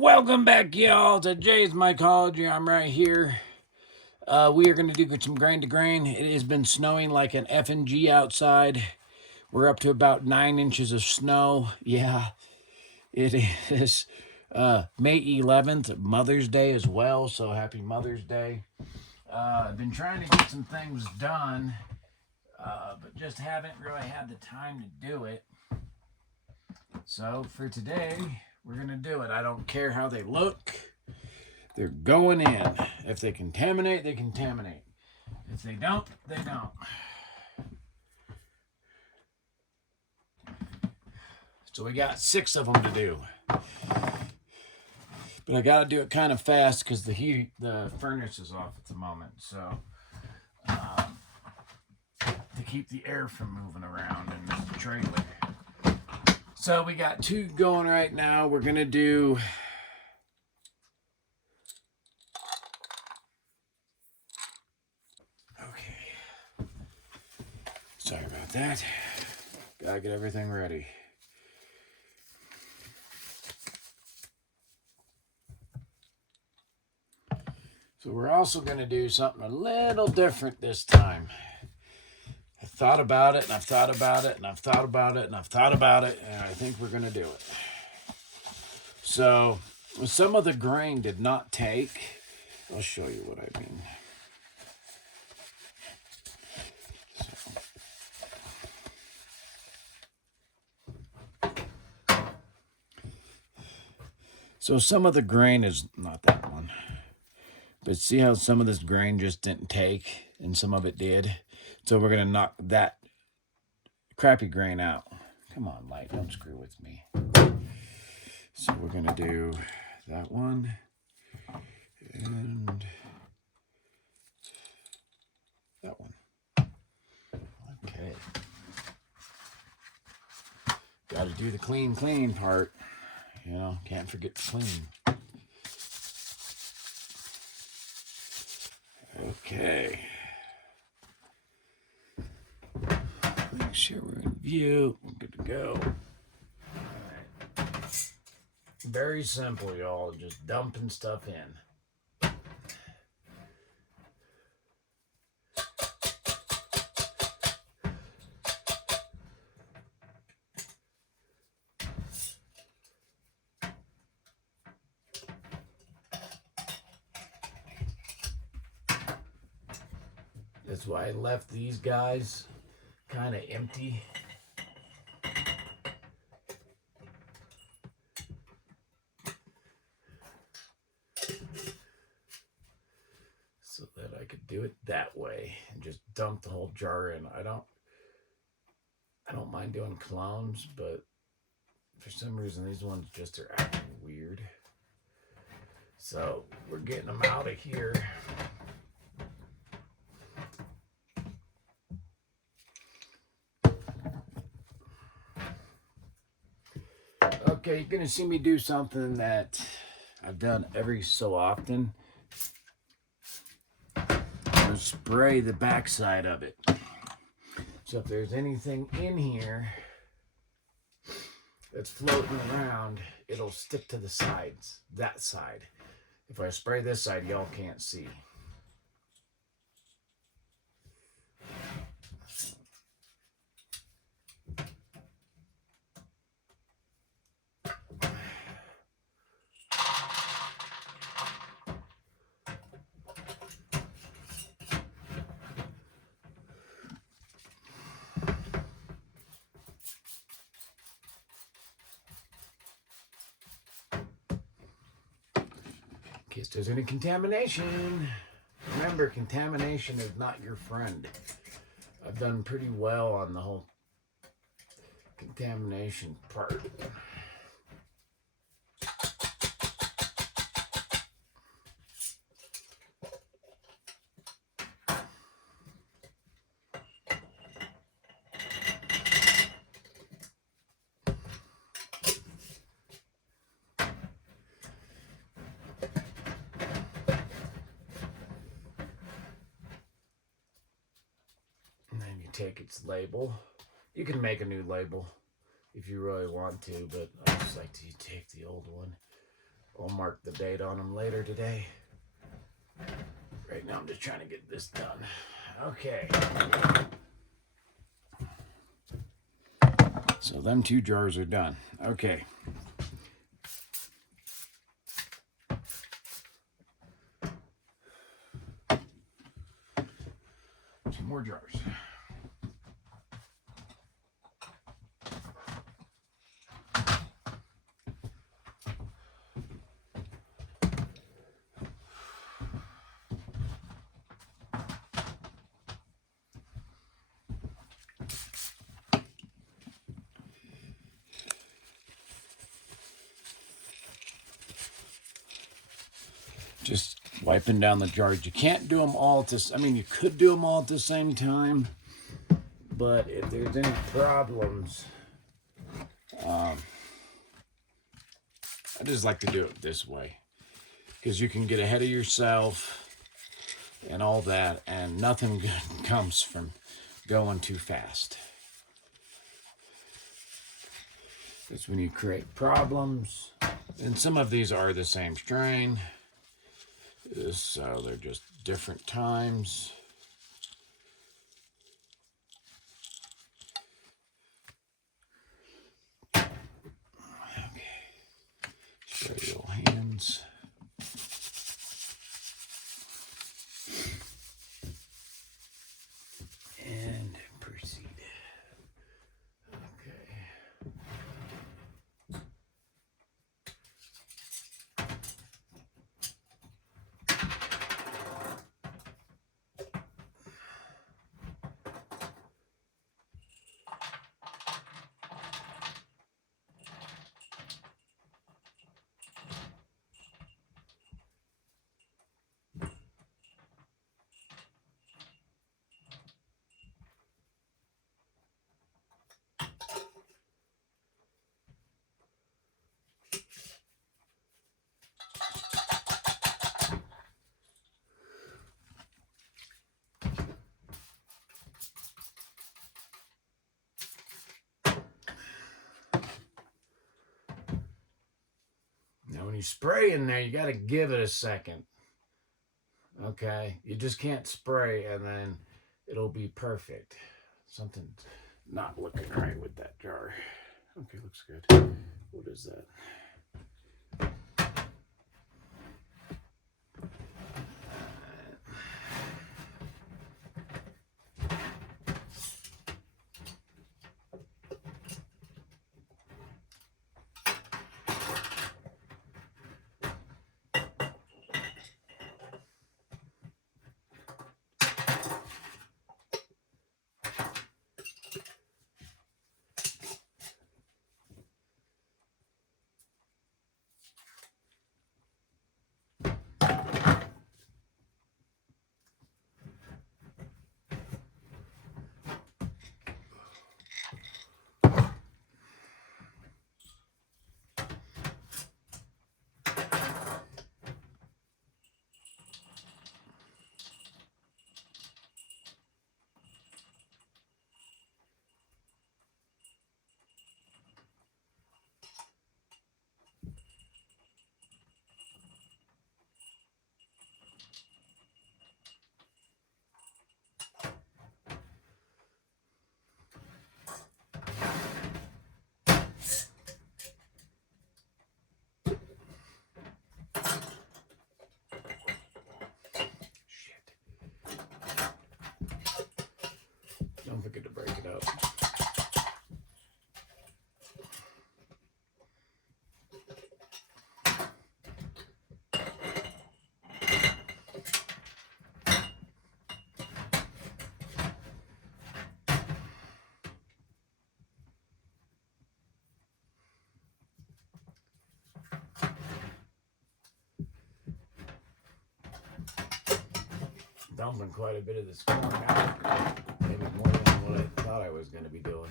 Welcome back, y'all, to Jay's Mycology. I'm right here. We are going to do some grain to grain. It has been snowing like an effing G outside. We're up to about 9 inches of snow. Yeah, it is May 11th, Mother's Day as well, so happy Mother's Day. I've been trying to get some things done, but just haven't really had the time to do it. So for today, we're going to do it. I don't care how they look. They're going in. If they contaminate, they contaminate. If they don't, they don't. So we got 6 of them to do. But I got to do it kind of fast because the furnace is off at the moment. So to keep the air from moving around in the trailer. So we got 2 going right now. We're going to do... Okay. Sorry about that. Gotta get everything ready. So we're also going to do something a little different this time. I thought about it, and I've thought about it, and I've thought about it, and I've thought about it, and I think we're going to do it. So, some of the grain did not take. I'll show you what I mean. So some of the grain is not that one. But see how some of this grain just didn't take, and some of it did? So we're going to knock that crappy grain out. Come on, light, don't screw with me. So we're going to do that one. And that one. Okay. Got to do the clean part. You know, can't forget to clean. Okay. Make sure we're in view. We're good to go. All right. Very simple, y'all. Just dumping stuff in. That's why I left these guys kind of empty. So that I could do it that way and just dump the whole jar in. I don't mind doing clones, but for some reason these ones just are acting weird. So we're getting them out of here. Okay, you're going to see me do something that I've done every so often. I'm spray the backside of it. So if there's anything in here that's floating around, it'll stick to the sides, that side. If I spray this side, y'all can't see. In case there's any contamination. Remember, contamination is not your friend. I've done pretty well on the whole contamination part. Take its label. You can make a new label if you really want to, but I just like to take the old one. We'll mark the date on them later today. Right now I'm just trying to get this done. Okay. So them 2 jars are done. Okay. Some more jars. Just wiping down the jars. You can't do them all at this. I mean, you could do them all at the same time, but if there's any problems, I just like to do it this way because you can get ahead of yourself and all that, and nothing good comes from going too fast. That's when you create problems. And some of these are the same strain, so they're just different times. Okay. Spray your hands. And proceed. Okay. Now, when you spray in there, you got to give it a second. Okay? You just can't spray and then it'll be perfect. Something's not looking right with that jar. Okay, looks good. What is that? Don't forget to break it up. Dumping quite a bit of this corn out. Maybe more than what I thought I was going to be doing.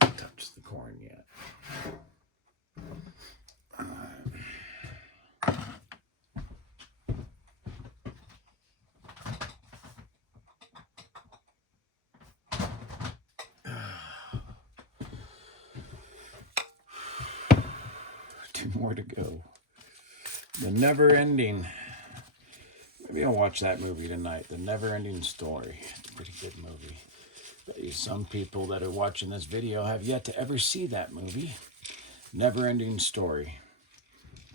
Don't touch the corn yet. more to go. The Never Ending. Maybe I'll watch that movie tonight. The Never Ending Story. It's a pretty good movie. But some people that are watching this video have yet to ever see that movie. Never Ending Story.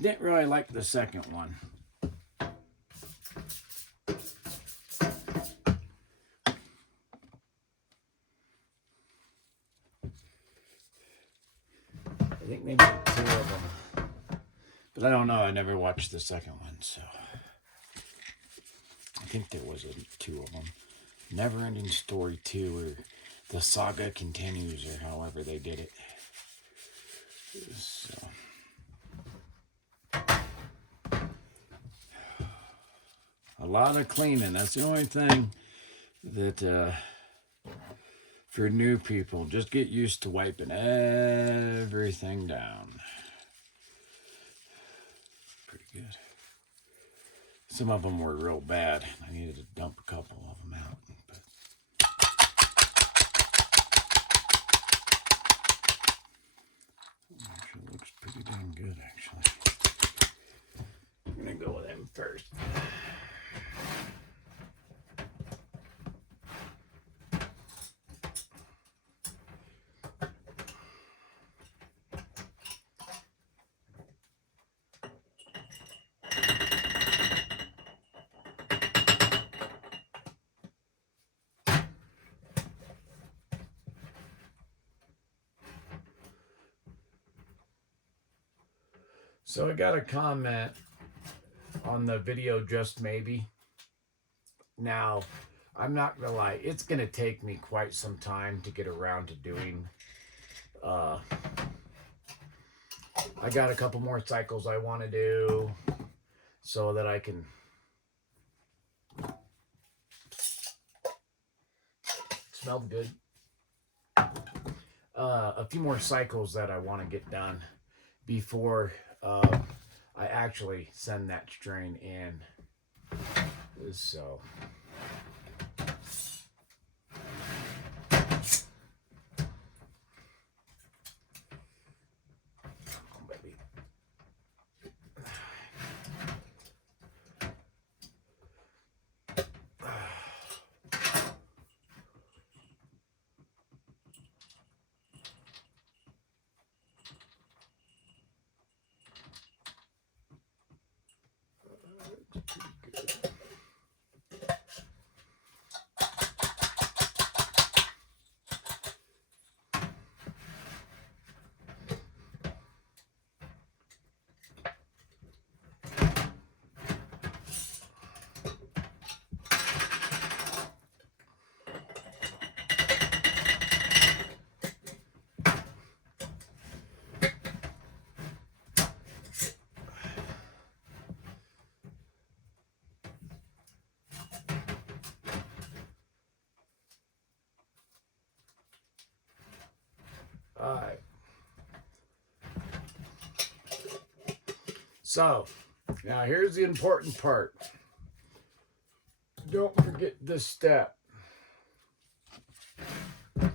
Didn't really like the second one. I think maybe 2 of them. But I don't know. I never watched the second one, so I think there was 2 of them. Never Ending Story 2, or the saga continues, or however they did it. So. A lot of cleaning. That's the only thing that for new people, just get used to wiping everything down. Pretty good. Some of them were real bad. I needed to dump a couple of them out. But actually looks pretty damn good, actually. I'm going to go with them first. So I got a comment on the video Just Maybe. Now, I'm not gonna lie, it's gonna take me quite some time to get around to doing. I got a couple more cycles I want to do so that I can smell good. A few more cycles that I want to get done before I actually send that strain in. So all right. So, now here's the important part. Don't forget this step. Damn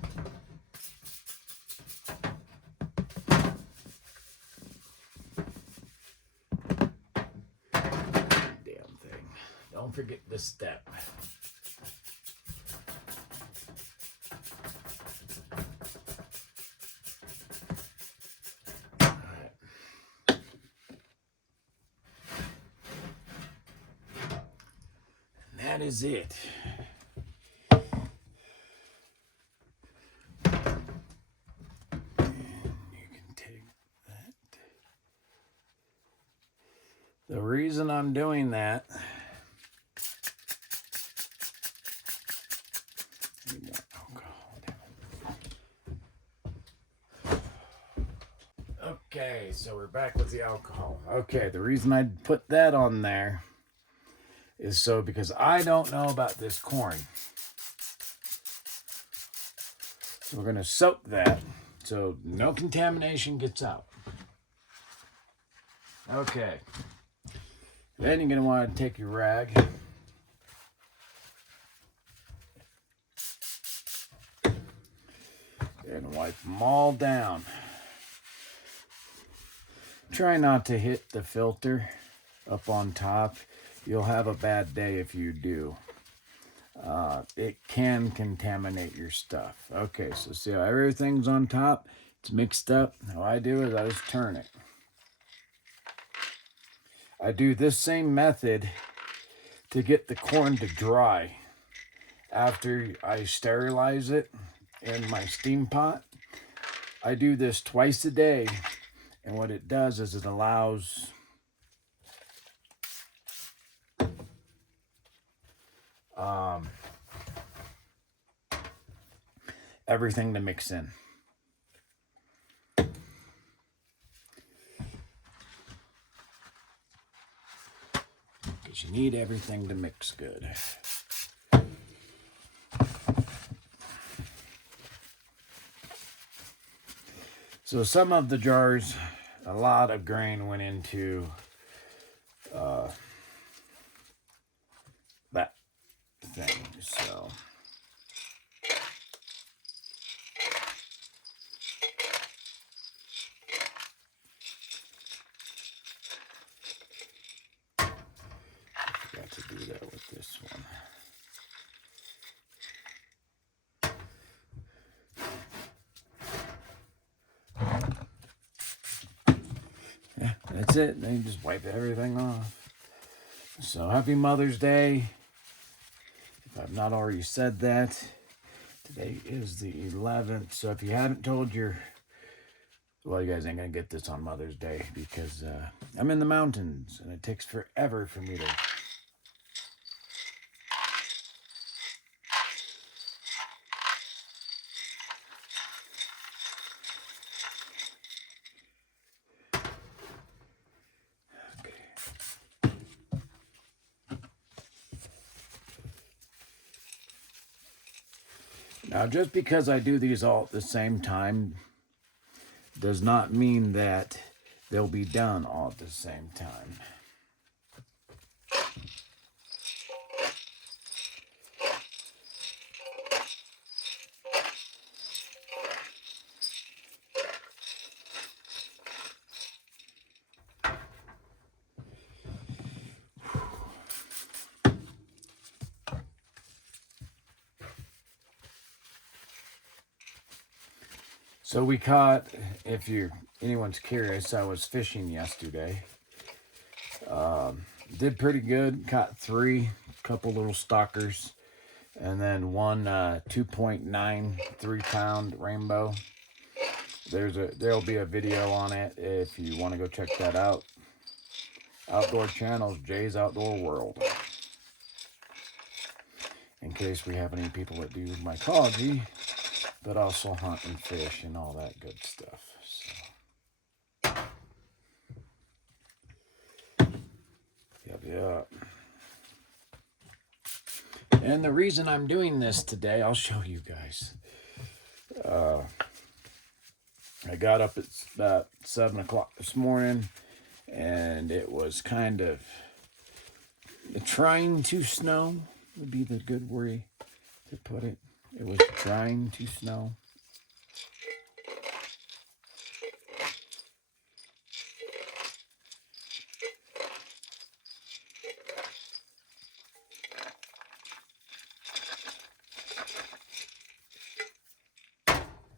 thing. Don't forget this step. That is it. And you can take that. The reason I'm doing that, okay, so we're back with the alcohol. Okay, the reason I put that on there is so because I don't know about this corn. So we're going to soak that so no contamination gets out. Okay. Then you're going to want to take your rag and wipe them all down. Try not to hit the filter up on top. You'll have a bad day if you do. It can contaminate your stuff. Okay, so see how everything's on top? It's mixed up. How I do is I just turn it. I do this same method to get the corn to dry. After I sterilize it in my steam pot, I do this twice a day. And what it does is it allows everything to mix in. Because you need everything to mix good. So some of the jars, a lot of grain went into that thing. So got to do that with this one. Yeah, that's it. Then you just wipe everything off. So happy Mother's Day. If I've not already said that, today is the 11th. So if you haven't told your, well, you guys ain't gonna get this on Mother's Day because I'm in the mountains and it takes forever for me to. Now, just because I do these all at the same time does not mean that they'll be done all at the same time. So we caught, if anyone's curious, I was fishing yesterday. Did pretty good. Caught 3, couple little stalkers, and then one 2.93 pound rainbow. There'll be a video on it if you want to go check that out. Outdoor channels, Jay's Outdoor World. In case we have any people that do mycology, but also hunt and fish and all that good stuff. So. Yep. And the reason I'm doing this today, I'll show you guys. I got up at about 7 o'clock this morning, and it was kind of trying to snow, would be the good word to put it. It was trying to snow.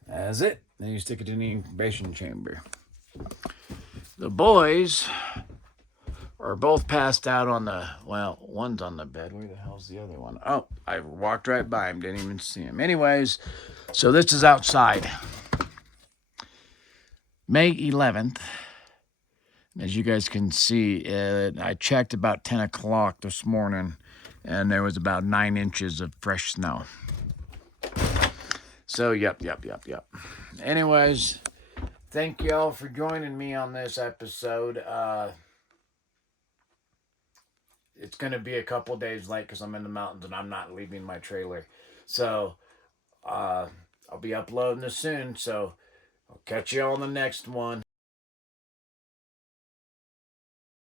That's it. Then you stick it in the incubation chamber. The boys are both passed out on the, well, one's on the bed. Where the hell's the other one? Oh, I walked right by him. Didn't even see him. Anyways, so this is outside. May 11th. As you guys can see, I checked about 10 o'clock this morning, and there was about 9 inches of fresh snow. So, yep. Anyways, thank y'all for joining me on this episode. It's going to be a couple days late because I'm in the mountains and I'm not leaving my trailer. So, I'll be uploading this soon. So, I'll catch you on the next one.